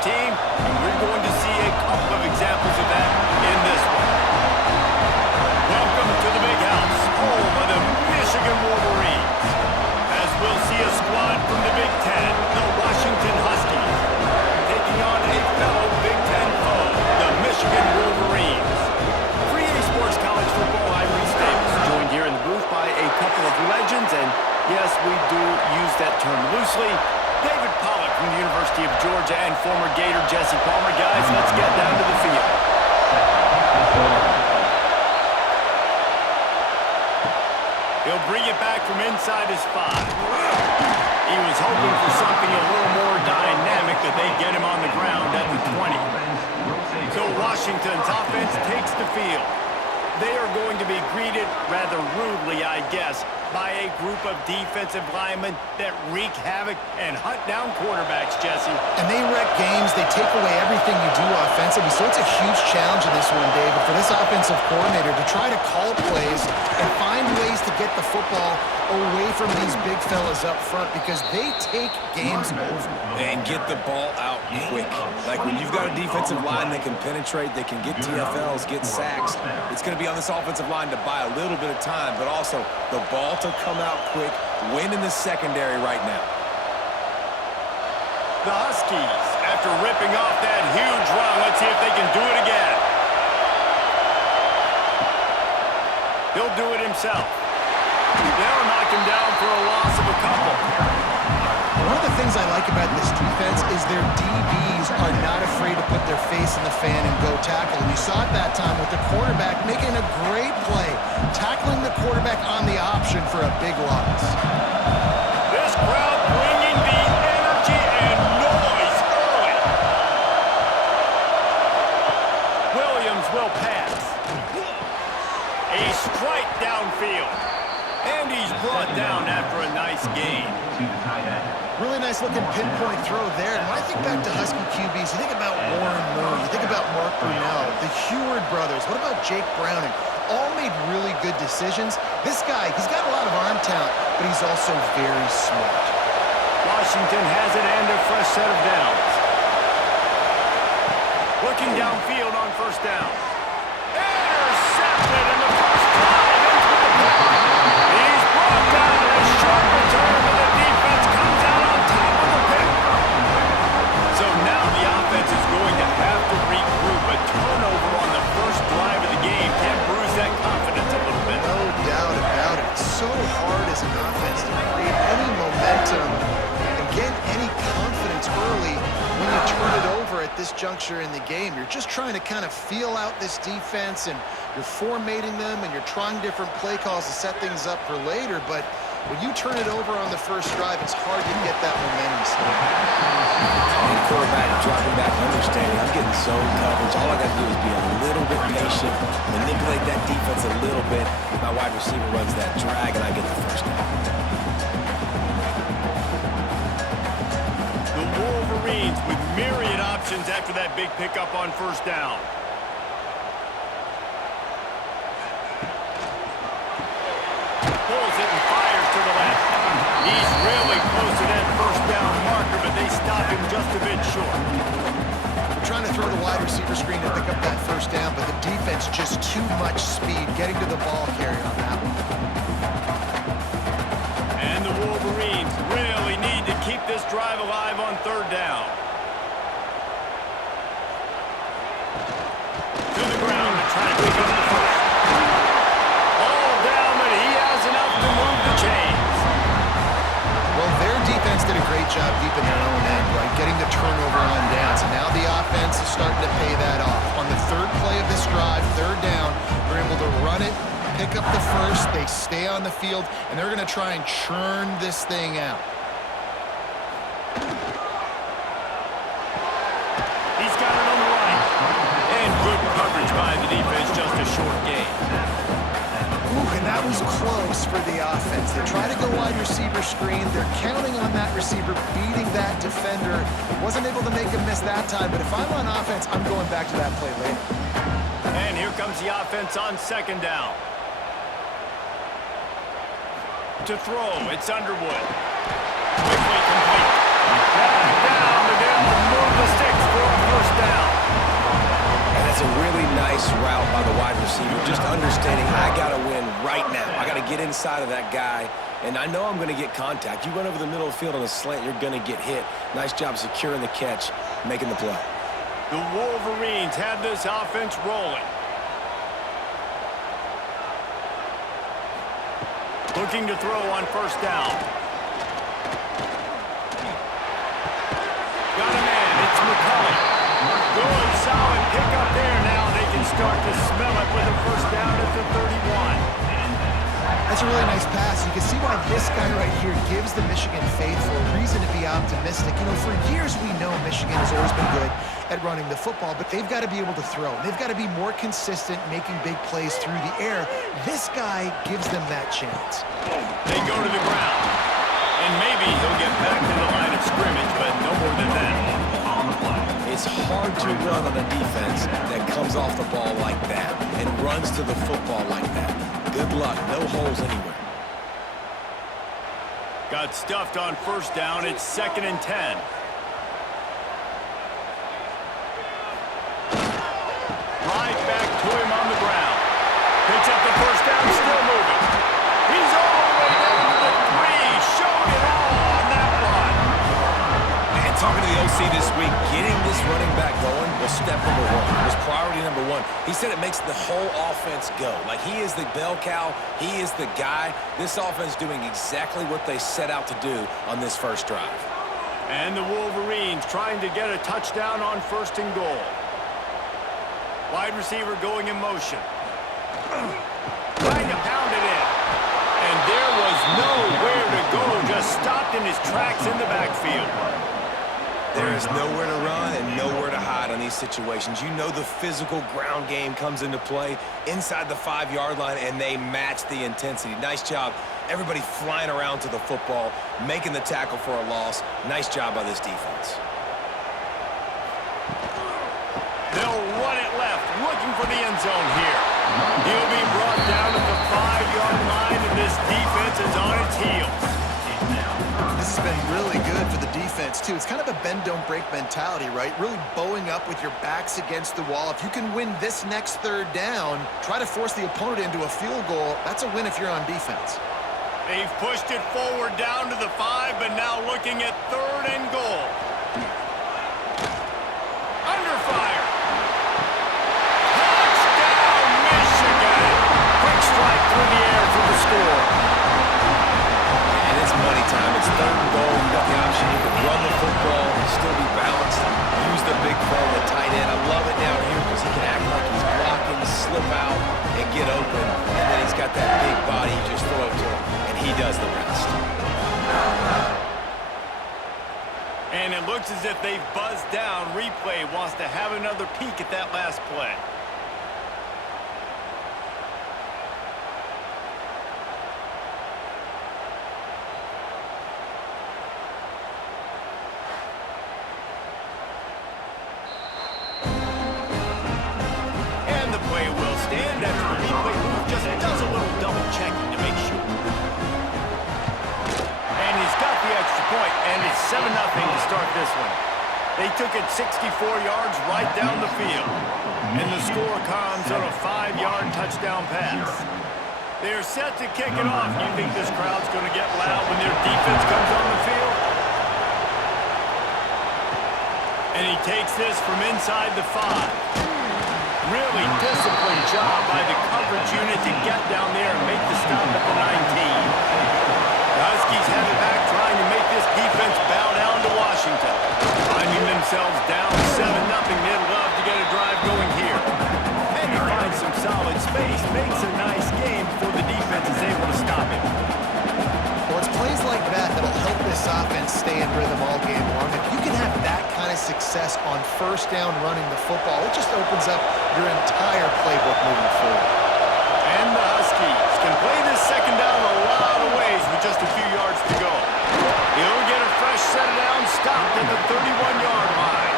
team, and we're going to see a couple of examples of that in this one. Welcome to the Big House, home of the Michigan Wolverines. As we'll see a squad from the Big Ten, the Washington Huskies, taking on a fellow Big Ten foe, the Michigan Wolverines. Free A Sports College Football, I'm Reese Davis, joined here in the booth by a couple of legends, and yes, we do use that term loosely. David Pollack from the University of Georgia and former Gator Jesse Palmer. Guys, let's get down to the field. He'll bring it back from inside his 5. He was hoping for something a little more dynamic, that they get him on the ground at the 20. So Washington's offense takes the field. They are going to be greeted rather rudely, I guess, by a group of defensive linemen that wreak havoc and hunt down quarterbacks, Jesse. And they wreck games. They take away everything you do offensively. So it's a huge challenge in this one, David, for this offensive coordinator to try to call plays and find ways to get the football away from these big fellas up front, because they take games over. And get the ball out quick. Like when you've got a defensive line that can penetrate, they can get TFLs, get sacks, it's going to be on this offensive line to buy a little bit of time, but also the ball to come out quick, win in the secondary right now. The Huskies, after ripping off that huge run, let's see if they can do it again. He'll do it himself. They'll knock him down for a loss of a couple. One of the things I like about this defense is their DBs are not afraid to put their face in the fan and go tackle. And you saw it that time with the quarterback making a great play, tackling the quarterback on the option for a big loss. This crowd bringing the energy and noise early. Williams will pass. A strike downfield. And he's brought down after a nice gain. Really nice looking pinpoint throw there. And when I think back to Husky QBs, you think about Warren Moon, you think about Mark Brunell, the Heward brothers, what about Jake Browning? All made really good decisions. This guy, he's got a lot of arm talent, but he's also very smart. Washington has it and a fresh set of downs. Looking downfield on first down. Intercepted in the first drive into the pass. He's brought down. A sharp return, but the defense comes out on top of the pick. So now the offense is going to have to regroup. A turnover on the first drive of the game can bruise that confidence a little bit. No doubt about it. It's so hard as an offense to create any momentum and get any confidence early when you turn it over at this juncture in the game. You're just trying to kind of feel out this defense, and you're formatting them, and you're trying different play calls to set things up for later. But when you turn it over on the first drive, it's hard to get that momentum started. And quarterback dropping back, understanding I'm getting zone coverage. All I got to do is be a little bit patient, manipulate that defense a little bit. My wide receiver runs that drag, and I get the first down. The Wolverines with myriad options after that big pickup on first down. Pulls it and fires to the left. He's really close to that first down marker, but they stop him just a bit short. We're trying to throw the wide receiver screen to pick up that first down, but the defense just too much speed getting to the ball carrier on that one. And the Wolverines really need to keep this drive alive on third down. To the ground to try to pick up the first. All down, but he has enough to move the chains. Well, their defense did a great job deep in their own end, right? Getting the turnover on downs. And now the offense is starting to pay that off. On the third play of this drive, third down, they're able to run it, pick up the first, they stay on the field, and they're going to try and churn this thing out. He's got it on the right. And good coverage by the defense, just a short gain. Ooh, and that was close for the offense. They try to go wide receiver screen. They're counting on that receiver beating that defender. Wasn't able to make him miss that time, but if I'm on offense, I'm going back to that play later. And here comes the offense on second down. To throw, it's Underwood. Quickly complete. Back down to them to move the sticks It's a really nice route by the wide receiver, just understanding I got to win right now. I got to get inside of that guy, and I know I'm going to get contact. You run over the middle of the field on a slant, you're going to get hit. Nice job securing the catch, making the play. The Wolverines have this offense rolling. Looking to throw on first down. Got a man. It's McCulley. Good, solid pick up there. Now they can start to smell it with a first down at the 31. That's a really nice pass. You can see why this guy right here gives the Michigan faithful a reason to be optimistic. You know, for years we know Michigan has always been good at running the football, but they've got to be able to throw. They've got to be more consistent making big plays through the air. This guy gives them that chance. They go to the ground, and maybe he'll get back to the line of scrimmage, but no more than that. It's hard to run on a defense that comes off the ball like that and runs to the football like that. Good luck. No holes anywhere. Got stuffed on first down. It's 2nd and 10. Right back to him on the ground. Picks up the first down, still moving. He's all the way down to the 3. Showed it all on that run. And talking to the OC this week, getting this running back going was step number 1. It was priority number 1. He said it makes the whole offense go. Like, he is the bell cow. He is the guy. This offense doing exactly what they set out to do on this first drive. And the Wolverines trying to get a touchdown on 1st and goal. Wide receiver going in motion. Trying to pound it in. And there was nowhere to go. Just stopped in his tracks in the backfield. There is nowhere to run and nowhere to hide on these situations. You know the physical ground game comes into play inside the 5-yard line, and they match the intensity. Nice job. Everybody flying around to the football, making the tackle for a loss. Nice job by this defense. They'll run it left, looking for the end zone here. He'll be brought down to the 5-yard line, and this defense is on its heels. This has been really good for the defense, too. It's kind of a bend-don't-break mentality, right? Really bowing up with your backs against the wall. If you can win this next 3rd down, try to force the opponent into a field goal. That's a win if you're on defense. They've pushed it forward down to the 5, but now looking at 3rd and goal. Under fire. Touchdown, Michigan. Quick strike through the air for the score. And it's money time. It's 3rd and goal. You got the option. You can run the football, still be balanced, use the big fella, the tight end. I love it down here because he can act like he's blocking, slip out, and get open. And then he's got that big body. You just throw it to him, and he does the rest. And it looks as if they've buzzed down. Replay wants to have another peek at that last play. And the play will stand after the replay move just does a little double checking to make sure. And he's got the extra point, and it's 7-0 to start this one. They took it 64 yards right down the field. And the score comes on a 5-yard touchdown pass. They're set to kick it off. You think this crowd's going to get loud when their defense comes on the field? And he takes this from inside the 5. Really disciplined job by the coverage unit to get down there and make the stop at the 19. The Huskies have it back, trying to make this defense bow down to Washington. Finding themselves down 7-0, they'd love to get a drive going here. And he finds some solid space, makes a nice game before the defense is able to stop him. Well, it's plays like that that'll help this offense stay in rhythm all game long. If you can have that kind of success on first down running the football, it just opens up your entire playbook moving forward. And the Huskies can play this second down a lot of ways with just a few yards to go. He'll get a fresh set of down, stopped at the 31-yard line.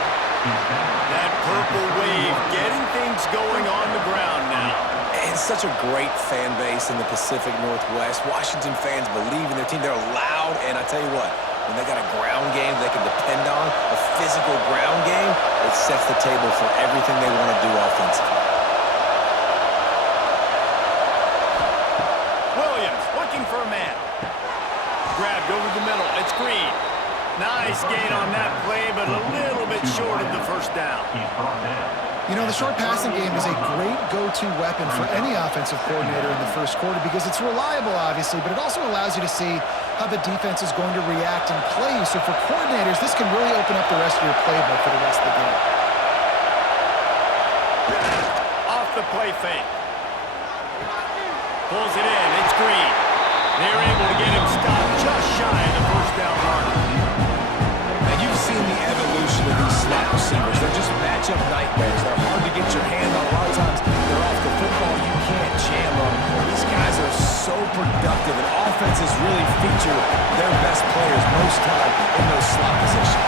That purple wave getting things going on the ground now. And such a great fan base in the Pacific Northwest. Washington fans believe in their team. They're loud, and I tell you what, when they got a ground game they can depend on, a physical ground game, it sets the table for everything they want to do offensively. Williams looking for a man. Grabbed over the middle. It's Green. Nice gain on that play, but a little bit short of the first down. You know, the short passing game is a great go-to weapon for any offensive coordinator in the first quarter because it's reliable, obviously, but it also allows you to see how the defense is going to react and play you. So for coordinators, this can really open up the rest of your playbook for the rest of the game. Off the play fake. Pulls it in. It's Green. They're able to get him stopped just shy of the first down marker. And you've seen the evolution of these slot receivers. They're just matchup nightmares. They're hard to get your hand on. A lot of times they're off the football. You can't jam them. These guys are so productive, and offenses really feature their best players most time in those slot positions.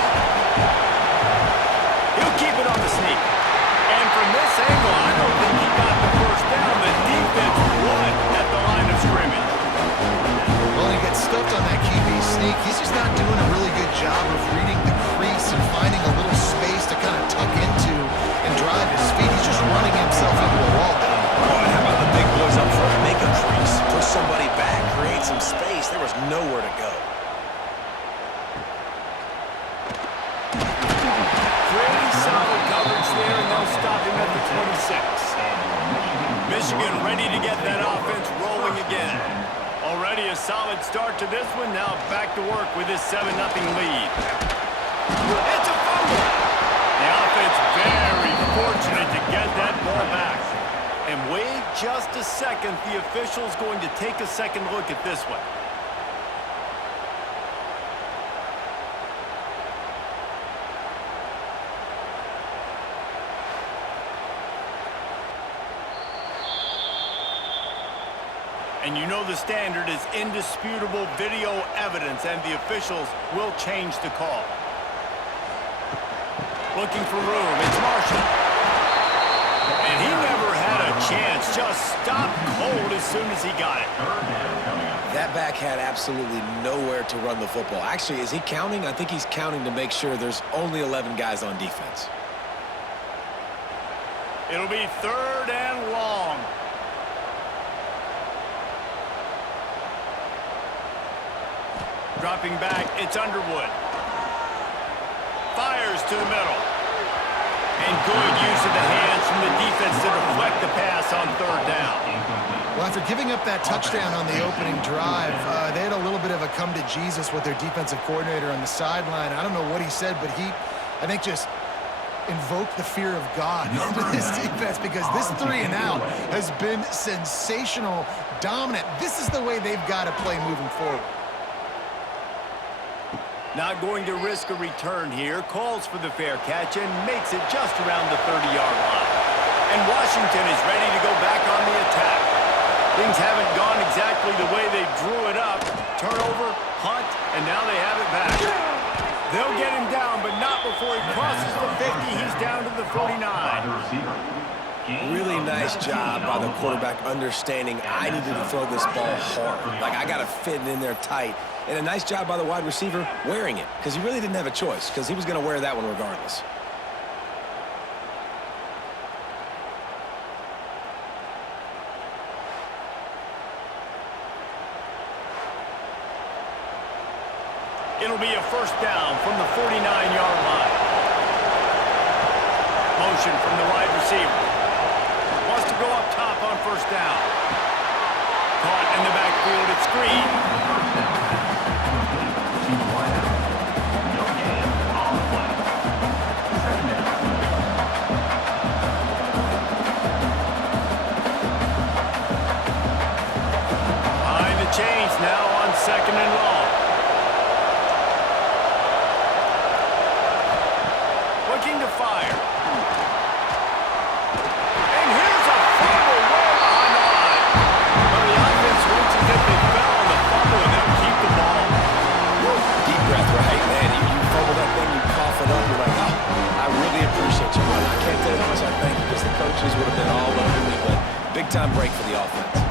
He'll keep it on the sneak. And from this angle, I don't think he got the first down. The defense won at the line of scrimmage. Well, he gets stuffed on that QB sneak. He's just not doing a really good job of reading the crease and finding a little space to kind of tuck into and drive his feet. He's just running himself into a wall down. Oh, and how about the big boys up front? Make a crease, push somebody back, create some space. There was nowhere to go. Pretty solid coverage there, and they'll stop him at the 26. Michigan ready to get that offense rolling again. Already a solid start to this one. Now back to work with this 7-0 lead. It's a fumble. The offense very fortunate to get that ball back. And wait just a second. The official's going to take a second look at this one. And you know the standard is indisputable video evidence, and the officials will change the call. Looking for room, it's Marshall. And he never had a chance, just stopped cold as soon as he got it. That back had absolutely nowhere to run the football. Actually, is he counting? I think he's counting to make sure there's only 11 guys on defense. It'll be 3rd and long. Dropping back, it's Underwood. Fires to the middle. And good use of the hands from the defense to deflect the pass on 3rd down. Well, after giving up that touchdown on the opening drive, they had a little bit of a come to Jesus with their defensive coordinator on the sideline. I don't know what he said, but he, I think, just invoked the fear of God into this defense because this 3 and out has been sensational, dominant. This is the way they've got to play moving forward. Not going to risk a return here. Calls for the fair catch and makes it just around the 30-yard line. And Washington is ready to go back on the attack. Things haven't gone exactly the way they drew it up. Turnover, punt, and now they have it back. They'll get him down, but not before he crosses the 50. He's down to the 49. Really nice job by the quarterback understanding I needed to throw this ball hard. Like, I got to fit it in there tight. And a nice job by the wide receiver wearing it because he really didn't have a choice because he was going to wear that one regardless. It'll be a 1st down from the 49-yard line. Motion from the wide receiver. Wants to go up top on 1st down. Caught in the backfield at screen. Behind the chains now on 2nd and long. Looking to fire. And here's a fumble way behind the line. Well, the offense looks as if they fell on the fumble, and they'll keep the ball. Deep breath, right, man? You fumble that thing, you cough it up, you're like, oh, I really appreciate you, man. I can't tell you how much I thank you because the coaches would have been all over me, but big-time break for the offense.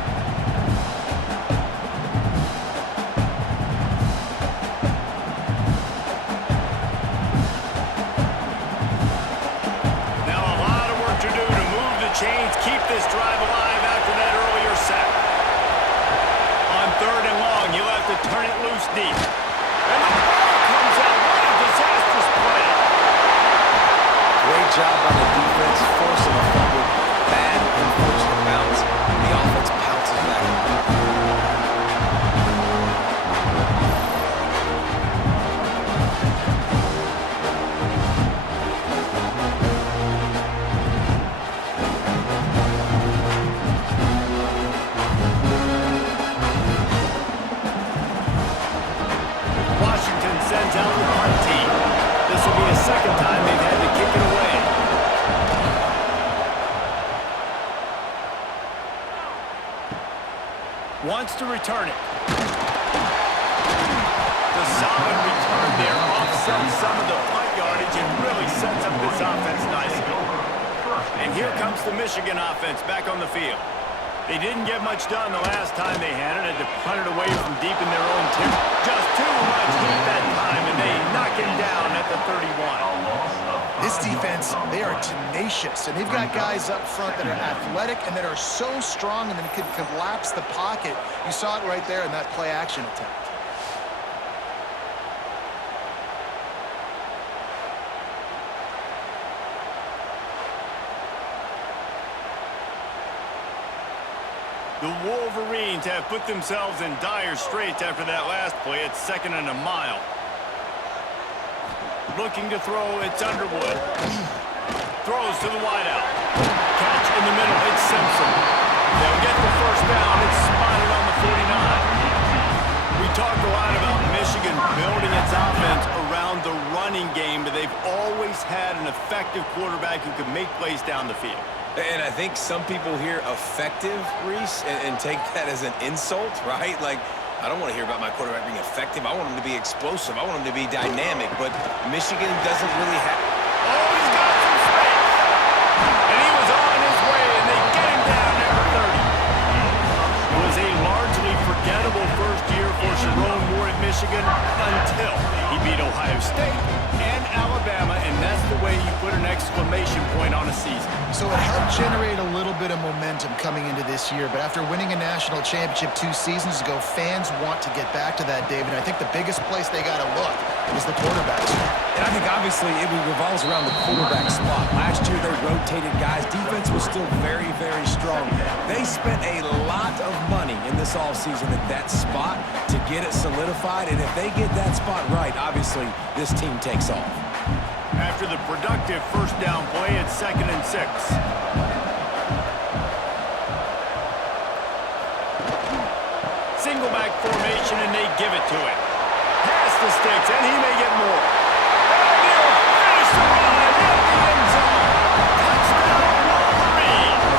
Wants to return it. The solid return there offsets some of the punt yardage and really sets up this offense nicely. And here comes the Michigan offense back on the field. They didn't get much done the last time they had it. Had to punt it away from deep in their own territory. Just too much heat that time, and they knock him down at the 31. This defense, they are tenacious, and they've got guys up front that are athletic and that are so strong and that can collapse the pocket. You saw it right there in that play-action attempt. The Wolverines have put themselves in dire straits after that last play. It's 2nd and a mile. Looking to throw, it's Underwood. Throws to the wideout. Catch in the middle, it's Simpson. They'll get the first down. It's spotted on the 49. We talked a lot about Michigan building its offense around the running game, but they've always had an effective quarterback who can make plays down the field. And I think some people hear effective, Reese, and take that as an insult, right? Like, I don't want to hear about my quarterback being effective. I want him to be explosive. I want him to be dynamic. But Michigan doesn't really have... Oh, he's got some space. And he was on his way, and they get him down at the 30. It was a largely forgettable first year for Sharon Moore at Michigan until he beat Ohio State and Alabama, and that's the way you put an exclamation point on a season. So it helped generate a little bit of momentum coming into this year, but after winning a national championship 2 seasons ago, fans want to get back to that, David. I think the biggest place they got to look is the quarterback spot. And I think obviously it revolves around the quarterback spot. Last year they rotated guys. Defense was still very, very strong. They spent a lot of money in this offseason at that spot to get it solidified, and if they get that spot right, obviously this team takes off. After the productive first down play, it's 2nd and 6. Single back formation, and they give it to him. Pass the sticks, and he may get more. And he'll finish the run at the end zone. Touchdown, Wolverines!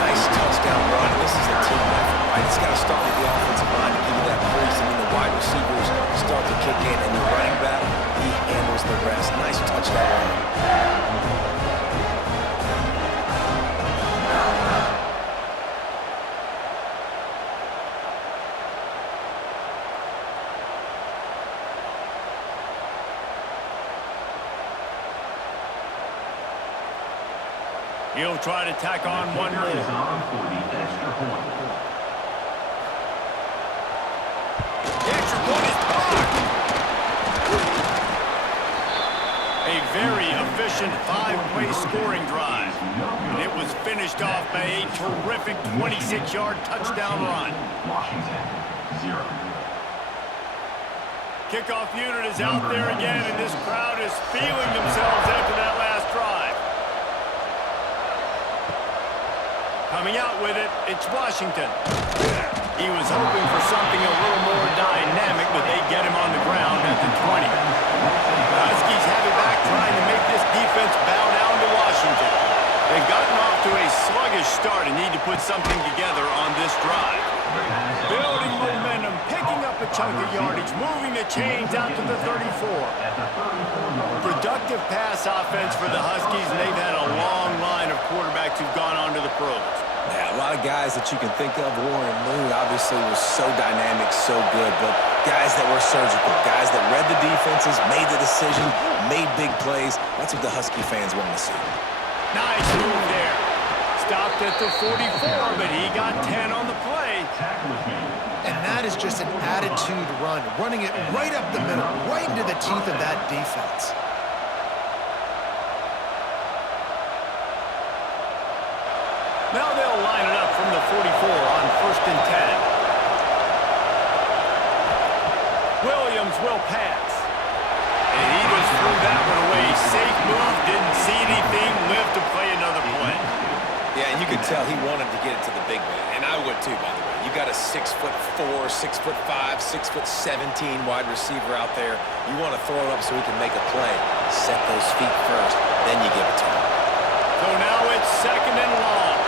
Nice touchdown run. This is a team effort, right? It's got to start with the offensive line to give you that breeze, and then the wide receivers start to kick in, and the running back, he handles the rest. Nice touchdown run. He'll try to tack on one more. The extra point is blocked. A very efficient 5-play scoring drive. And it was finished off by a terrific 26-yard touchdown run. Washington, 0. Kickoff unit is out there again, and this crowd is feeling themselves after that last drive. Coming out with it, it's Washington. He was hoping for something a little more dynamic, but they get him on the ground at the 20. The Huskies have it back, trying to make this defense bow down to Washington. They've gotten off to a sluggish start and need to put something together on this drive. Building momentum, picking up a chunk of yardage, moving the chains out to the 34. Productive pass offense for the Huskies, and they've had a long line of quarterbacks who've gone on to the pros. Yeah, a lot of guys that you can think of. Warren Moon obviously was so dynamic, so good, but guys that were surgical, guys that read the defenses, made the decision, made big plays. That's what the Husky fans want to see. Nice move there. Stopped at the 44, but he got 10 on the play. And that is just an attitude run, running it right up the middle, right into the teeth of that defense. Now they'll line it up from the 44 on 1st and 10. Williams will pass. And he just threw that one away. Safe move, didn't see anything, lived to play another play. Yeah, and you could tell he wanted to get it to the big man, and I would too, by the way. You got a 6'4", 6'5", 6'17" wide receiver out there. You want to throw it up so he can make a play. Set those feet first, then you give it to him. So now it's 2nd and long.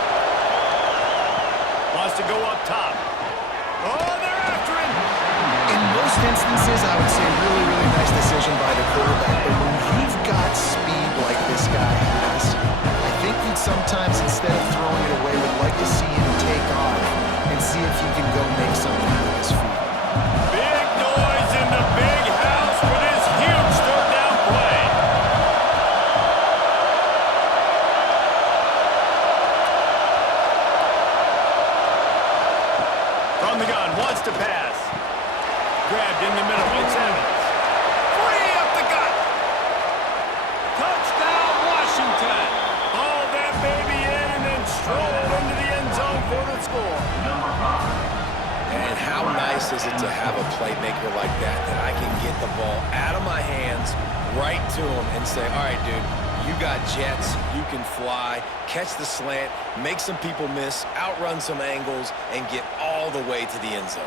Plus to go up top. Oh, they're after him. In most instances, I would say really, really nice decision by the quarterback. But when you've got speed like this guy has, I think you'd sometimes, instead of throwing it away, would like to see him take off and see if he can go make something with his feet. Big noise in the big house for this huge third down play. From the gun, wants to pass. Grabbed in the middle, it's Evans. Free up the gut. Touchdown, Washington. Haul that baby in and then stroll into the end zone for the score. And how nice is it to have a playmaker like that I can get the ball out of my hands right to him and say, all right, dude, you got jets, you can fly, catch the slant, make some people miss, outrun some angles, and get all the way to the end zone.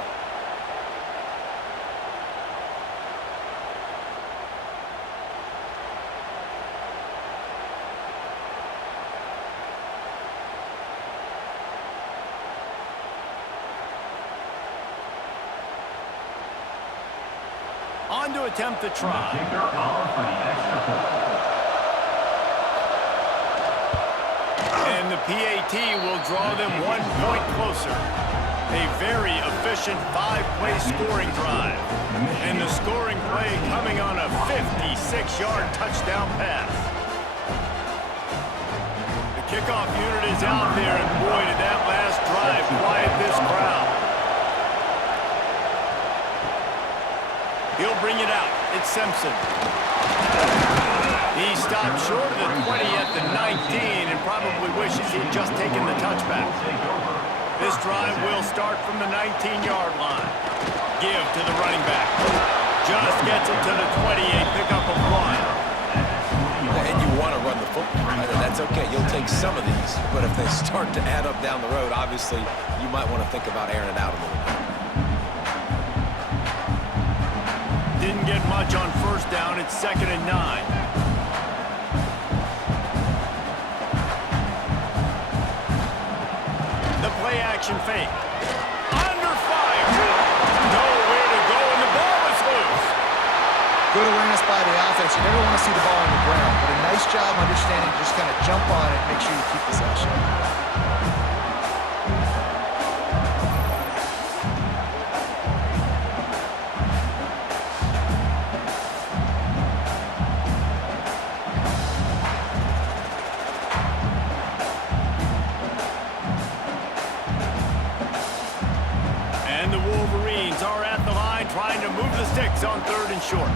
On to attempt the try. Kicker off for the extra point. And the PAT will draw them 1 point closer. A very efficient 5-play scoring drive. And the scoring play coming on a 56-yard touchdown pass. The kickoff unit is out there, and boy, did that last drive quiet this crowd. He'll bring it out. It's Simpson. He stopped short of the 20 at the 19 and probably wishes he'd just taken the touchback. This drive will start from the 19-yard line. Give to the running back. Just gets it to the 28, pickup of 1. And you want to run the football. That's okay. You'll take some of these. But if they start to add up down the road, obviously, you might want to think about airing it out a little bit. Didn't get much on first down. It's 2nd and 9. The play action fake. Under fire. Nowhere to go, and the ball is loose. Good awareness by the offense. You never want to see the ball on the ground, but a nice job understanding just kind of jump on it, make sure you keep possession. And the Wolverines are at the line trying to move the sticks on 3rd and short.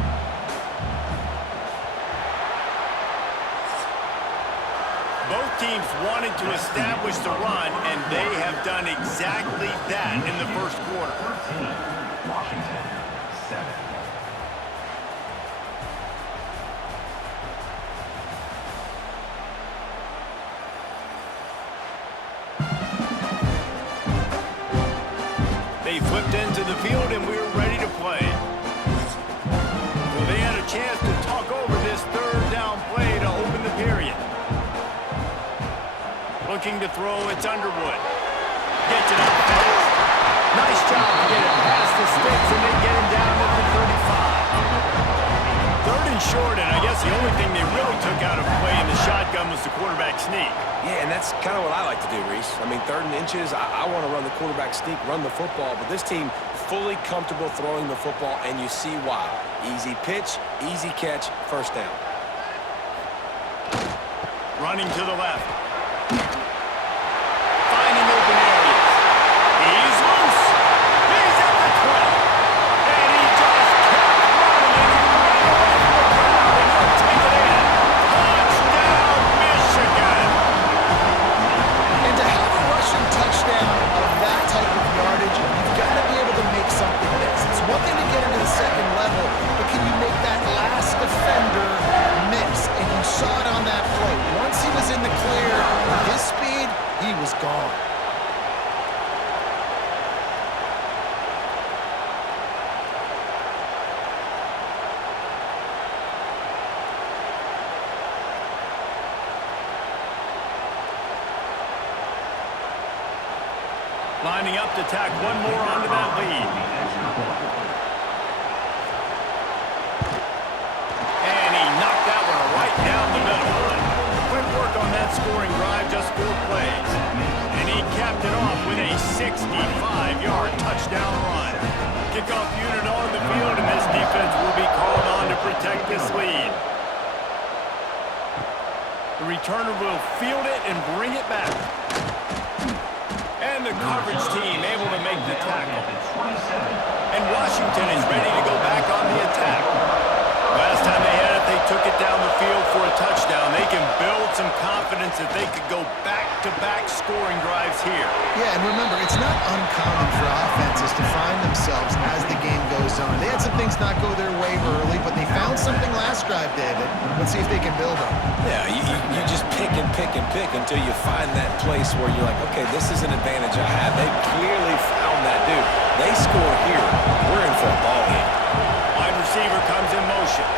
Both teams wanted to establish the run, and they have done exactly that in the first quarter. 14, Washington, 7. They flipped into the field, and we were ready to play. Well, they had a chance to talk over this 3rd down play to open the period. Looking to throw, it's Underwood. Gets it up fast. Nice job to get it past the sticks and then get him down at the 35. 3rd and short, and I guess the only thing they really took out of play in the shotgun was the quarterback sneak. Yeah, and that's kind of what I like to do, Reese. I mean, 3rd and inches, I want to run the quarterback sneak, run the football, but this team fully comfortable throwing the football, and you see why. Easy pitch, easy catch, first down. Running to the left. Finding open areas. He's loose. He's at the 20. And he just kept running, and he ran away from the crowd, and he'll take it in. Touchdown, Michigan. And to have a rushing touchdown of that type of yardage, you've got to be able to make something miss. It's one thing to get into the 2nd level, but can you make that last defender miss? And you saw it on that play. Once he was in the clear, his speed Lining up to tack one more onto that lead. And he knocked that one right down the middle. Quick work on that scoring drive, just 4 plays. And he capped it off with a 65-yard touchdown run. Kickoff unit on the field, and this defense will be called on to protect this lead. The returner will field it and bring it back. And the coverage team able to make the tackle. And Washington is ready to go back on the attack. Last time they had it, they took it down the field for a touchdown. They can build some confidence that they could go back-to-back scoring drives here. Yeah, and remember, it's not uncommon for offenses to find themselves as the game goes on. They had some things not go their way early, but they found something last drive, David. Let's see if they can build on it. Yeah, you just pick and pick and pick until you find that place where you're like, okay, this is an advantage I have. They clearly found that, dude. They score here. We're in for a ball game. Wide receiver comes in motion.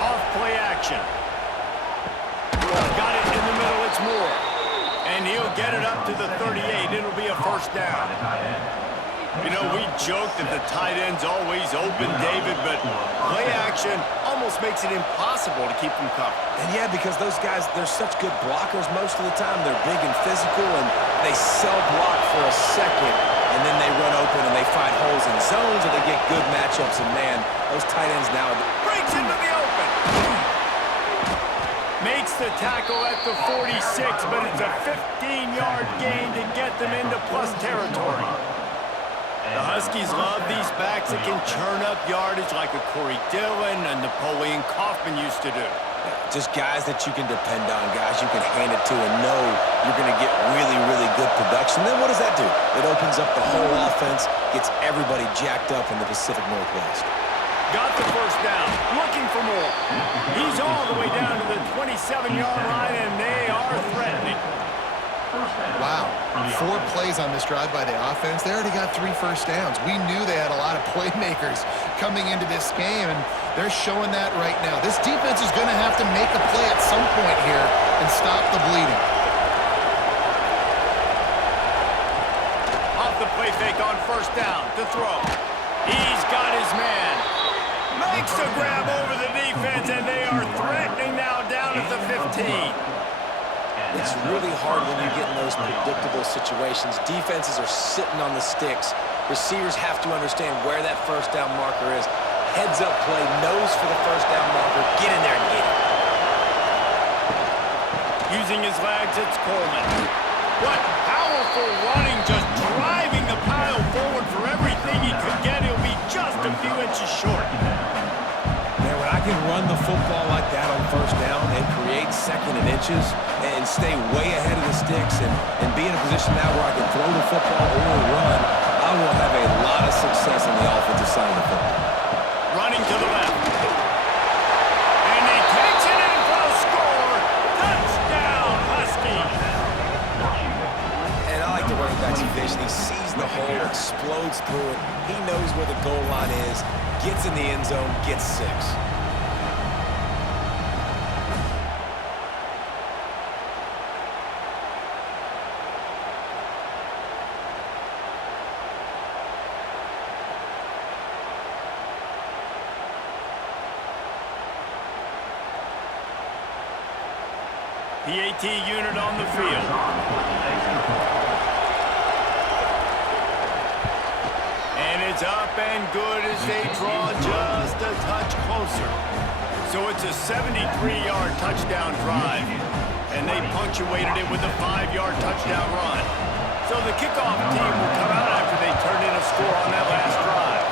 Off play action. Got it in the middle, it's Moore. And he'll get it up to the 38. It'll be a first down. You know, we joke that the tight end's always open, David, but play action almost makes it impossible to keep them covered. And yeah, because those guys, they're such good blockers most of the time. They're big and physical, and they cell block for a second, and then they run open and they find holes in zones, or they get good matchups. And man, those tight ends now breaks into the open. Makes the tackle at the 46, but it's a 15-yard gain to get them into plus territory. The Huskies love these backs that can churn up yardage like a Corey Dillon and Napoleon Kaufman used to do. just guys that you can depend on, guys you can hand it to and know you're going to get really, really good production. Then what does that do? It opens up the whole offense, gets everybody jacked up in the Pacific Northwest. Got the first down, looking for more. He's all the way down to the 27-yard line, and they are threatening. Wow, 4 plays on this drive by the offense. They already got 3 first downs. We knew they had a lot of playmakers coming into this game, and they're showing that right now. This defense is going to have to make a play at some point here and stop the bleeding. Off the play fake on first down to throw. He's got his man. Makes the grab over the defense, and they are threatening now down at the 15. It's really hard when you get in those predictable situations. Defenses are sitting on the sticks. Receivers have to understand where that first down marker is. Heads up play, nose for the first down marker. Get in there and get it. Using his legs, it's Coleman. What powerful running, just driving the pile forward for everything he could get. He'll be just a few inches short. Man, when I can run the football like that on first down and create second and inches and stay way ahead of the sticks and be in a position now where I can throw the football or run, I will have a lot of success on the offensive side of the football. Running to the left. And he takes it in for a score. Touchdown, Huskies. And I like the running back's vision. He sees the hole, explodes through it. He knows where the goal line is, gets in the end zone, gets 6. PAT unit on the field. And it's up and good as they draw just a touch closer. So it's a 73-yard touchdown drive, and they punctuated it with a 5-yard touchdown run. So the kickoff team will come out after they turn in a score on that last drive.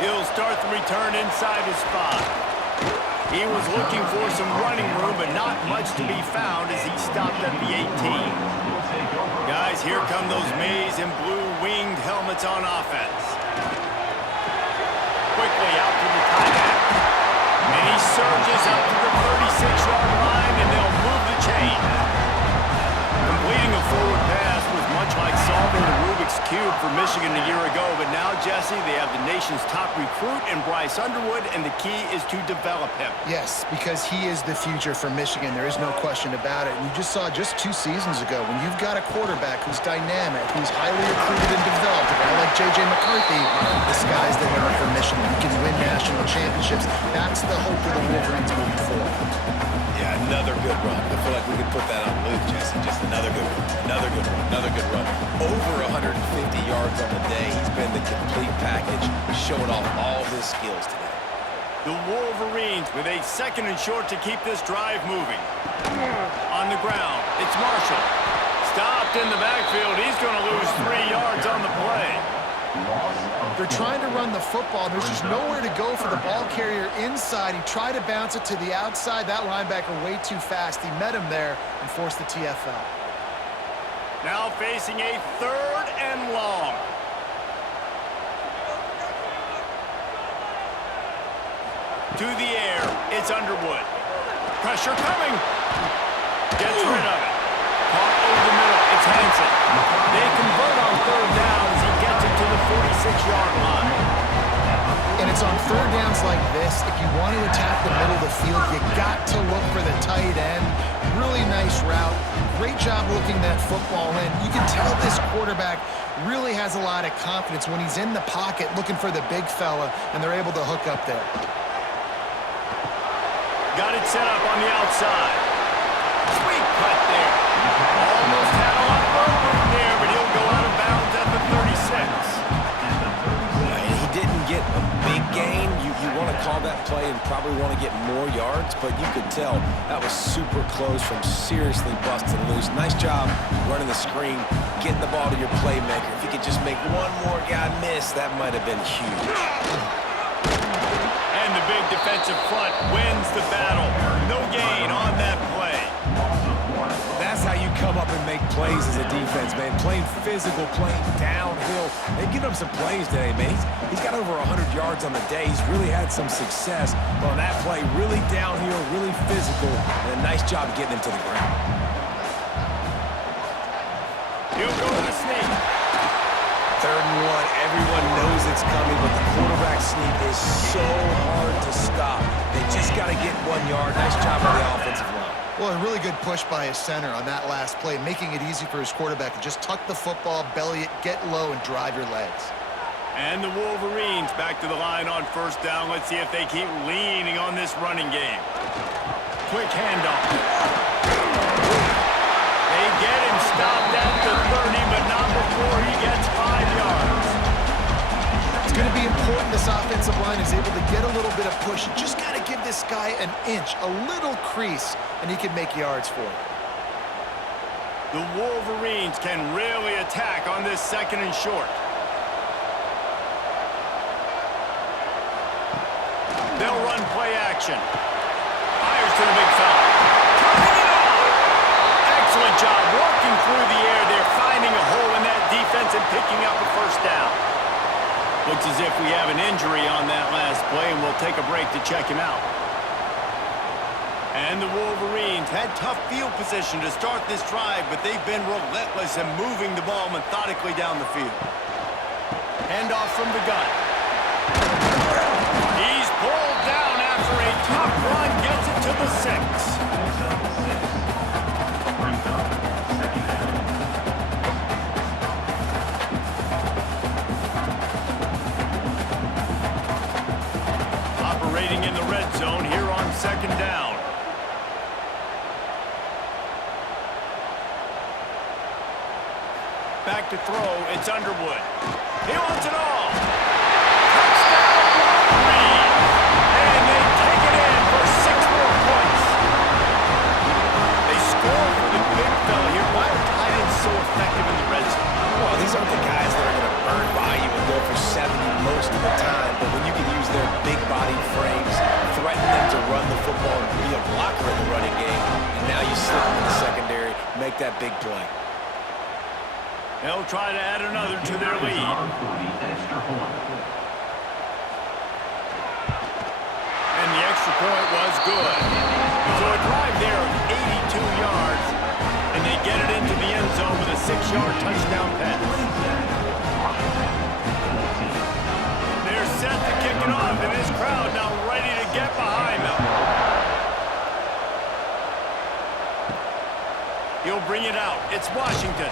He'll start the return inside his 5. He was looking for some running room, but not much to be found as he stopped at the 18. Guys, here come those maize and blue winged helmets on offense. Quickly out to the tight end. And he surges up to the 36-yard line, and they'll move the chain. Completing a forward pass was much like solving the Rubik's Cube. cube for Michigan a year ago, but now, Jesse, they have the nation's top recruit in Bryce Underwood, and the key is to develop him. Yes, because he is the future for Michigan. There is no question about it. And you just saw just 2 seasons ago when you've got a quarterback who's dynamic, who's highly recruited and developed, a guy like J.J. McCarthy, the sky's the limit for Michigan. You can win national championships. That's the hope for the Wolverines moving forward. Yeah, another good run. I feel like we could put that on loop, Jesse. Just another good run, another good run, another good run. Over 150 yards on the day. He's been the complete package, showing off all his skills today. The Wolverines with a 2nd and short to keep this drive moving. On the ground, it's Marshall. Stopped in the backfield. He's going to lose 3 yards on the play. They're trying to run the football. There's just nowhere to go for the ball carrier inside. He tried to bounce it to the outside. That linebacker way too fast. He met him there and forced the TFL. Now facing a 3rd and long. To the air, it's Underwood. Pressure coming. Gets rid of it. Caught over the middle, it's Hansen. They convert on 3rd down as he gets it to the 46-yard line. And it's on 3rd downs like this. If you want to attack the middle of the field, you got to look for the tight end. Really nice route. Great job looking that football in. You can tell this quarterback really has a lot of confidence when he's in the pocket looking for the big fella, and they're able to hook up there. Got it set up on the outside. Sweet cut there. Almost had a lot of room there, but he'll go out of bounds at the 36. He didn't get a big gain. You want to call that play and probably want to get more yards, but you could tell that was super close from seriously busting loose. Nice job running the screen, getting the ball to your playmaker. If you could just make one more guy miss, that might have been huge. And the big defensive front wins the battle. No gain on that play. That's how you come up and make plays as a defense, man. Playing physical, playing downhill. They've given him some plays today, man. He's got over 100 yards on the day. He's really had some success. But on that play, really downhill, really physical, and a nice job getting him to the ground. He'll go to the sneak. 3rd and 1. Everyone knows it's coming, but the quarterback sneak is so hard to stop. They just got to get 1 yard. Nice job on the offensive line. Well, a really good push by his center on that last play, making it easy for his quarterback to just tuck the football, belly it, get low, and drive your legs. And the Wolverines back to the line on 1st down. Let's see if they keep leaning on this running game. Quick handoff. They get him stopped at the 30, but not before he gets 5 yards. It's going to be important this offensive line is able to get a little bit of push. You just got to give this guy an inch, a little crease, and he can make yards for you. The Wolverines can really attack on this 2nd and short. They'll run play action. Fires to the big fella. Turning it off. Excellent job working through the air. They're finding a hole in that defense and picking up a 1st down. Looks as if we have an injury on that last play, and we'll take a break to check him out. And the Wolverines had tough field position to start this drive, but they've been relentless in moving the ball methodically down the field. Handoff from the gun. He's pulled down after a tough run, gets it to the 6. Operating in the red zone here on 2nd down. Back to throw, it's Underwood. He wants it all. Touchdown, Wolverines! And they take it in for 6 more points. They score for the big fella here. Why are tight ends so effective in the red zone? Well, these aren't the guys that are going to burn by you and go for 70 most of the time, but when you can use their big-bodied frames, threaten them to run the football and be a blocker in the running game, and now you slip them in the secondary, make that big play. They'll try to add another to their lead. And the extra point was good. So a drive there of 82 yards, and they get it into the end zone with a 6-yard touchdown pass. get behind them. He'll bring it out. It's Washington.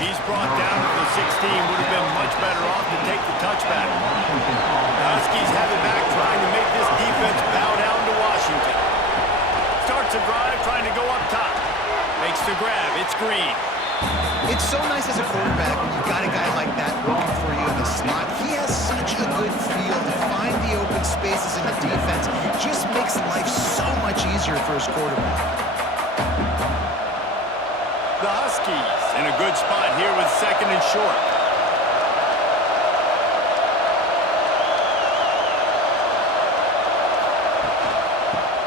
He's brought down to the 16. Would have been much better off to take the touchback. The Huskies have it back, trying to make this defense bow down to Washington. Starts a drive, trying to go up top. Makes the grab. It's Green. It's so nice as a quarterback when you've got a guy like that working for you in the slot. He has such a good feel to find the open spaces in the defense. Just makes life so much easier for his quarterback. The Huskies in a good spot here with 2nd and short.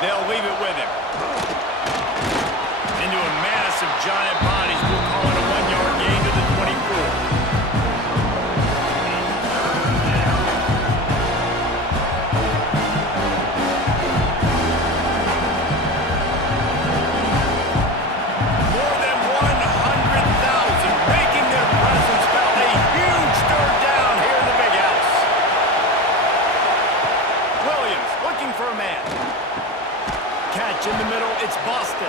They'll leave it with him. Into a massive giant bodies. We'll call it a 1-yard gain to the 24. In the middle, it's Boston.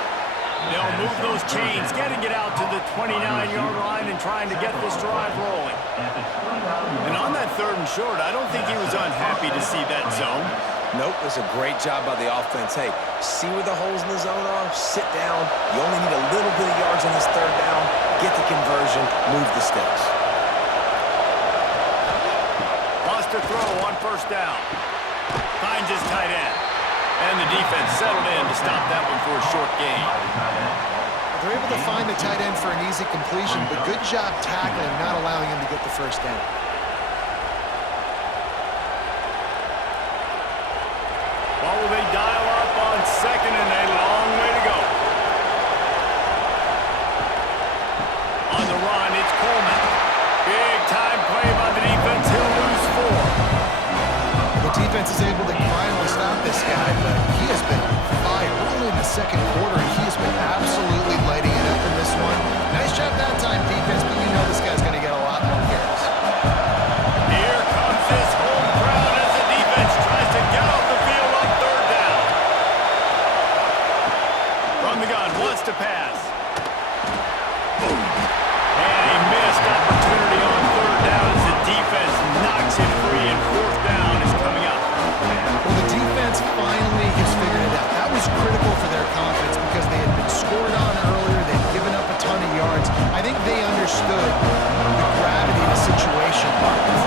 They'll move those chains, getting it out to the 29-yard line and trying to get this drive rolling. And on that 3rd and short, I don't think he was unhappy to see that zone. Nope, it was a great job by the offense. Hey, see where the holes in the zone are? Sit down. You only need a little bit of yards on this 3rd down. Get the conversion. Move the sticks. Lost a throw on 1st down. Finds his tight end. And the defense settled in to stop that one for a short gain. They're able to find the tight end for an easy completion, but good job tackling, not allowing him to get the 1st down. Well, will they dial up on 2nd and a long way to go? On the run, it's Coleman. Big time play by the defense. He'll lose 4. The defense is able to finally stop this guy, but he has been on fire early in the 2nd quarter, and he has been absolutely lighting it up in this one. Nice job that time, defense, but you know this guy's going to get a lot more carries. Here comes this home crowd as the defense tries to get off the field on 3rd down. From the gun, wants to pass. And he missed opportunity on 3rd down as the defense knocks it free, and 4th down is coming up. Well, the defense finally has figured it out. That was critical for their confidence because they had been scored on earlier. They had given up a ton of yards. I think they understood the gravity of the situation.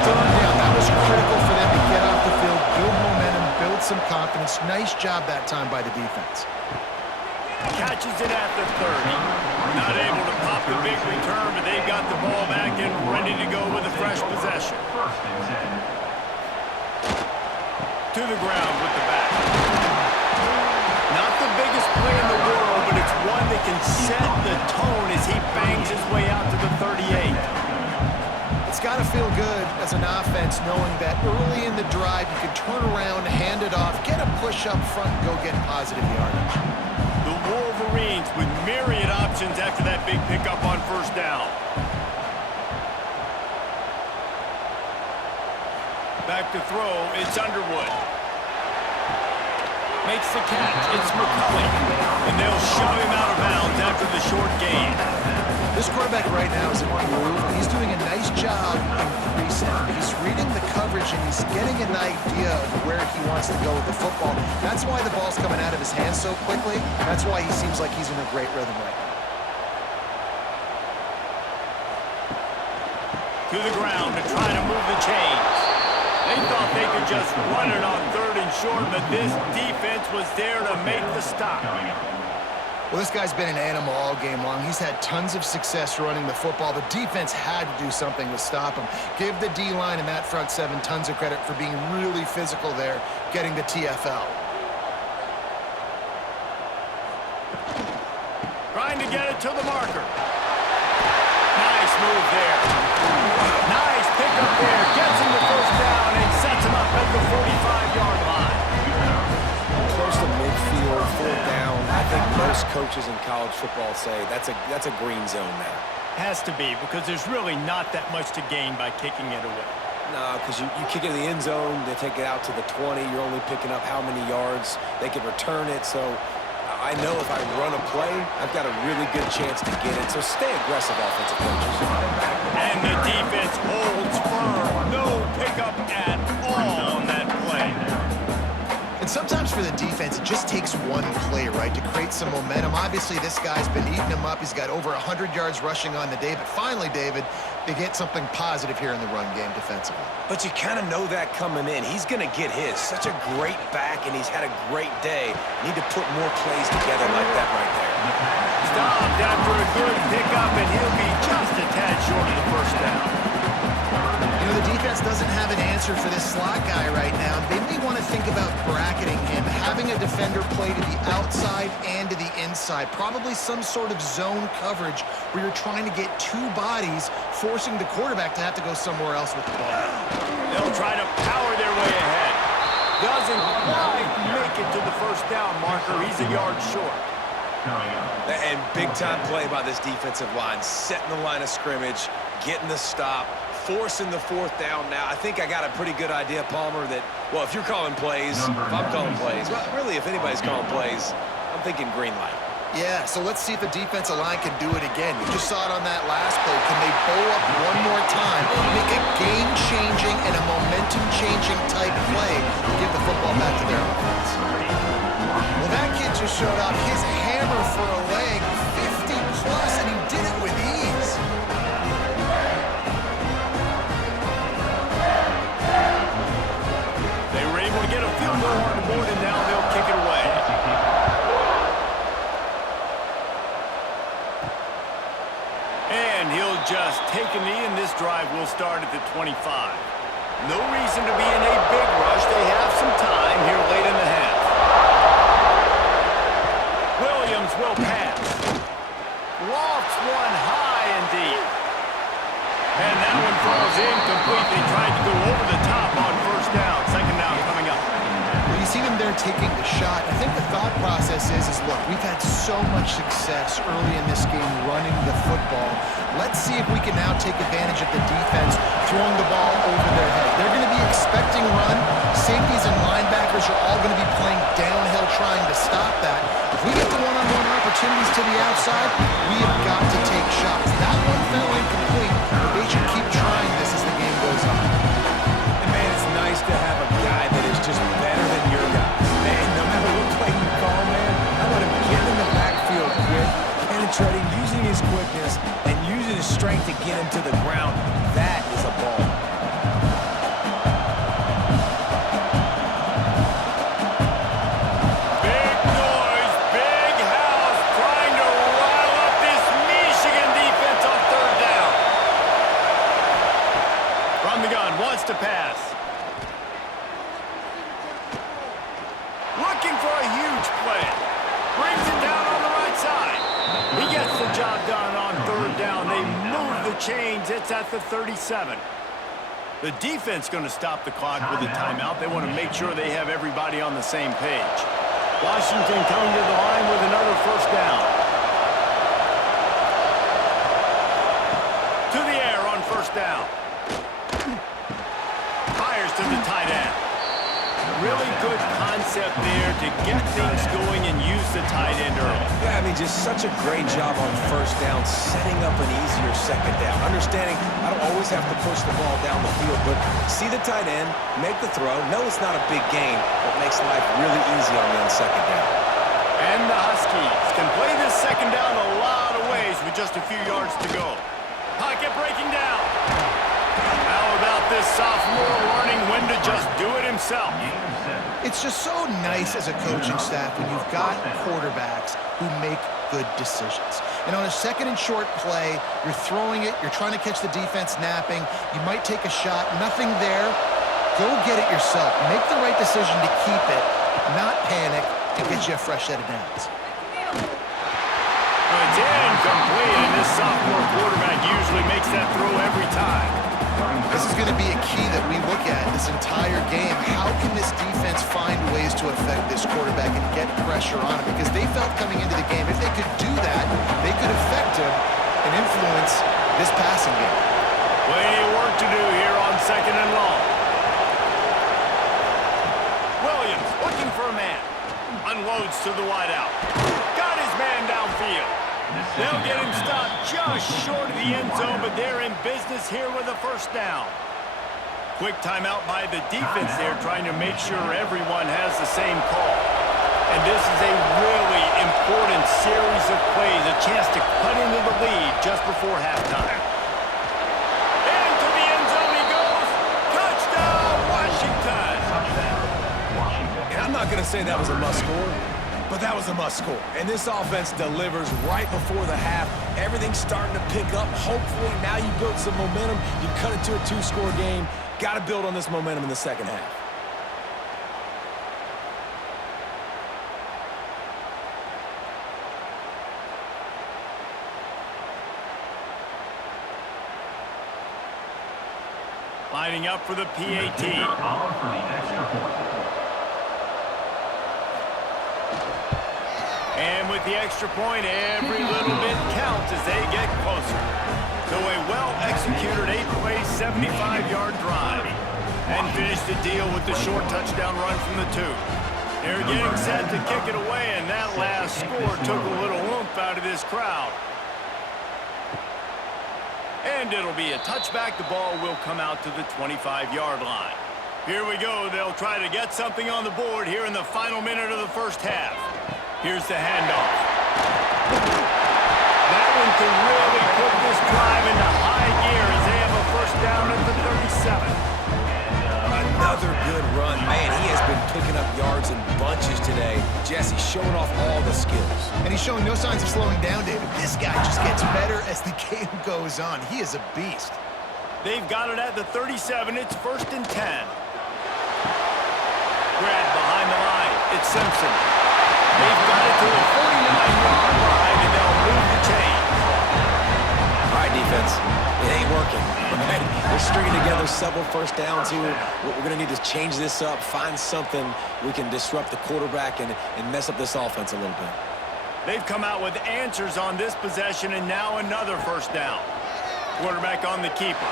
3rd down, that was critical for them to get off the field, build momentum, build some confidence. Nice job that time by the defense. Catches it at the 30. Not able to pop the big return, but they've got the ball back and ready to go with a fresh possession. To the ground with the back. Not the biggest play in the world, but it's one that can set the tone as he bangs his way out to the 38. It's got to feel good as an offense knowing that early in the drive you can turn around, hand it off, get a push up front, and go get positive yardage. The Wolverines with myriad options after that big pickup on 1st down. Back to throw, it's Underwood. Makes the catch, it's McCulley. And they'll shove him out of bounds after the short gain. This quarterback right now is in groove. He's doing a nice job increasing. He's reading the coverage and he's getting an idea of where he wants to go with the football. That's why the ball's coming out of his hands so quickly. That's why he seems like he's in a great rhythm right now. To the ground to try to move the chains. They thought they could just run it on 3rd and short, but this defense was there to make the stop. Well, this guy's been an animal all game long. He's had tons of success running the football. The defense had to do something to stop him. Give the D-line and that front 7 tons of credit for being really physical there, getting the TFL. Trying to get it to the marker. Nice move there. Nice pickup there. Gets him the 1st down and sets him up at the 45-yard line. Close to midfield, 4th down. I think most coaches in college football say that's a green zone there. Has to be, because there's really not that much to gain by kicking it away. No, because you kick it in the end zone, they take it out to the 20. You're only picking up how many yards. They can return it. So I know if I run a play, I've got a really good chance to get it. So stay aggressive, offensive coaches. And the defense holds firm. No pickup at all on that play. And sometimes for the defense, it just takes one play, right, to create some momentum. Obviously, this guy's been eating him up. He's got over 100 yards rushing on the day. But finally, David, they get something positive here in the run game defensively. But you kind of know that coming in. He's going to get his. Such a great back, and he's had a great day. Need to put more plays together like that right there. Stopped after a good pickup, and he'll be just a tad short of the first down. You know, the defense doesn't have an answer for this slot guy right now. They may want to think about bracketing him, having a defender play to the outside and to the inside. Probably some sort of zone coverage where you're trying to get two bodies, forcing the quarterback to have to go somewhere else with the ball. They'll try to power their way ahead. Doesn't quite make it to the first down marker. He's a yard short. And big-time play by this defensive line, setting the line of scrimmage, getting the stop, forcing the fourth down. Now, I think I got a pretty good idea, Palmer, that, well, if you're calling plays, if I'm calling plays, well, really, if anybody's calling plays, I'm thinking green light. Yeah, so let's see if the defensive line can do it again. You just saw it on that last play. Can they bow up one more time, make a game-changing and a momentum-changing type play to give the football back to their offense? Well, that kid just showed off his hammer for a leg, 50-plus, and he did it with ease. They were able to get a field goal on the board, and now they'll kick it away. And he'll just take a knee, and this drive will start at the 25. No reason to be in a big rush. They have some time here late in the half. Williams will pass. Lofts one high and deep. And that one falls incomplete. They tried to go over the top on first down. Second down coming up. Well, you see them there taking the shot. I think the thought process is look, we've had so much success early in this game running the football. Let's see if we can now take advantage of the defense throwing the ball over their head. They're going to be expecting run. Safeties and linebackers are all going to be playing downhill trying to stop that. If we get the one-on-one opportunities to the outside, we have got to take shots. That one fell incomplete, but they should keep trying this as the game goes on. And, man, it's nice to have a guy that is just better than your guys. Man, no matter what play you call, man, I want him getting in the backfield quick, penetrating, using his quickness, and using his strength to get him to the ground. That is a ball. Big noise, big house, trying to rile up this Michigan defense on third down. From the gun, wants to pass. Looking for a huge play. Brings it down on the right side. He gets the job done on third down. They move the chains. It's at the 37. The defense going to stop the clock with a timeout. They want to make sure they have everybody on the same page. Washington coming to the line with another first down. To the air on first down. Fires to the tight end. Really good concept there to get things going and use the tight end early. Yeah, I mean, just such a great job on first down, setting up an easier second down. Understanding I don't always have to push the ball down the field, but see the tight end, make the throw. No, it's not a big gain, but makes life really easy on me on second down. And the Huskies can play this second down a lot of ways with just a few yards to go. Pocket breaking down. How about this sophomore learning when to just do it himself? It's just so nice as a coaching staff when you've got quarterbacks who make good decisions. And on a second and short play, you're throwing it, you're trying to catch the defense napping, you might take a shot, nothing there. Go get it yourself. Make the right decision to keep it, not panic, and get you a fresh set of downs. It's incomplete, and this sophomore quarterback usually makes that throw every time. This is going to be a key that we look at this entire game. How can this defense find ways to affect this quarterback and get pressure on him? Because they felt coming into the game, if they could do that, they could affect him and influence this passing game. Plenty of work to do here on second and long. Unloads to the wideout. Got his man downfield. They'll get him stopped just short of the end zone, but they're in business here with a first down. Quick timeout by the defense there, trying to make sure everyone has the same call. And this is a really important series of plays, a chance to cut into the lead just before halftime. Into the end zone he goes. Touchdown, Washington. And I'm not going to say that was a must-score, but that was a must-score. And this offense delivers right before the half. Everything's starting to pick up. Hopefully, now you build some momentum. You cut it to a 2-score game. Got to build on this momentum in the second half. Lining up for the PAT. Power for the extra point. And with the extra point, every little bit counts as they get closer. So a well-executed 8-play, 75-yard drive. And finish the deal with the short touchdown run from the 2. They're getting set to kick it away, and that last score took a little oomph out of this crowd. And it'll be a touchback. The ball will come out to the 25-yard line. Here we go. They'll try to get something on the board here in the final minute of the first half. Here's the handoff. That one can really put this drive into high gear as they have a first down at the 37. Another good run. Man, he has been picking up yards in bunches today. Jesse showing off all the skills. And he's showing no signs of slowing down, David. This guy just gets better as the game goes on. He is a beast. They've got it at the 37. It's 1st and 10. Grab behind the line. It's Simpson. They've got it to the 49-yard line, and they'll move the chains. All right, defense. It ain't working. Right? They're stringing together several first downs here. We're going to need to change this up, find something we can disrupt the quarterback and mess up this offense a little bit. They've come out with answers on this possession, and now another first down. Quarterback on the keeper.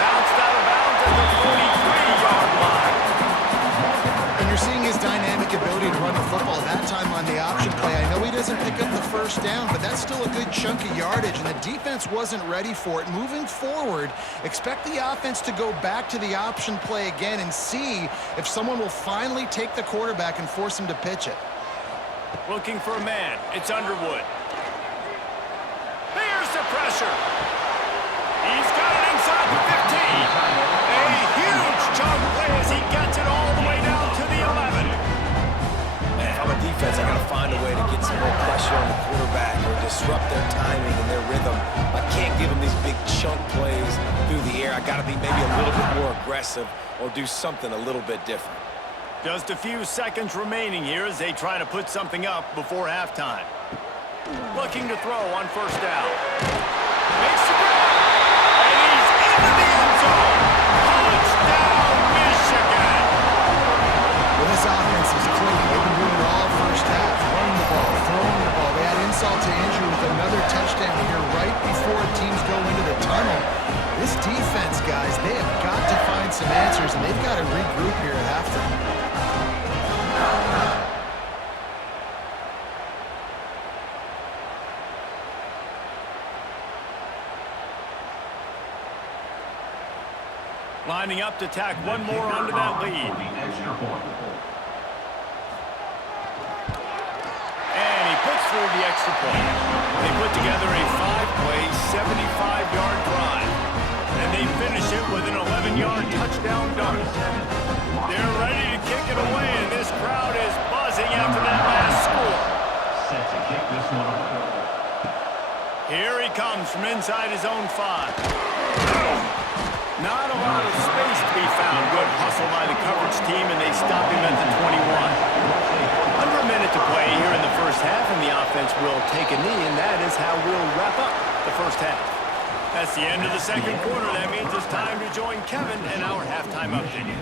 Bounced out of bounds at the 43-yard line. And you're seeing his dynamic ability to run the football. That time on the option play, I know he doesn't pick up the first down, but that's still a good chunk of yardage, and the defense wasn't ready for it. Moving forward, expect the offense to go back to the option play again and see if someone will finally take the quarterback and force him to pitch it. Looking for a man. It's Underwood. There's the pressure. He's got it inside the 15. A huge chunk play as he gets it all the way down to the 11. Man, if I'm a defense, I got to find a way to get some more pressure on the quarterback or disrupt their timing and their rhythm. I can't give them these big chunk plays through the air. I got to be maybe a little bit more aggressive or do something a little bit different. Just a few seconds remaining here as they try to put something up before halftime. Looking to throw on first down. Makes the grab. And he's into the end zone. Touchdown, Michigan. Well, this offense is clicking. They've been doing it all first half. Running the ball, throwing the ball. They had insult to injury with another touchdown here right before teams go into the tunnel. This defense, guys, they have got to find some answers, and they've got to regroup here at halftime. Lining up to tack one more onto that lead. And he puts through the extra point. They put together a 5-play, 75-yard drive. And they finish it with an 11-yard touchdown dunk. They're ready to kick it away, and this crowd is buzzing after that last score. Set to kick this one off. Here he comes from inside his own 5. Not a lot of space to be found. Good hustle by the coverage team, and they stop him at the 21. Under a minute to play here in the first half, and the offense will take a knee, and that is how we'll wrap up the first half. That's the end of the second quarter. That means it's time to join Kevin in our halftime update.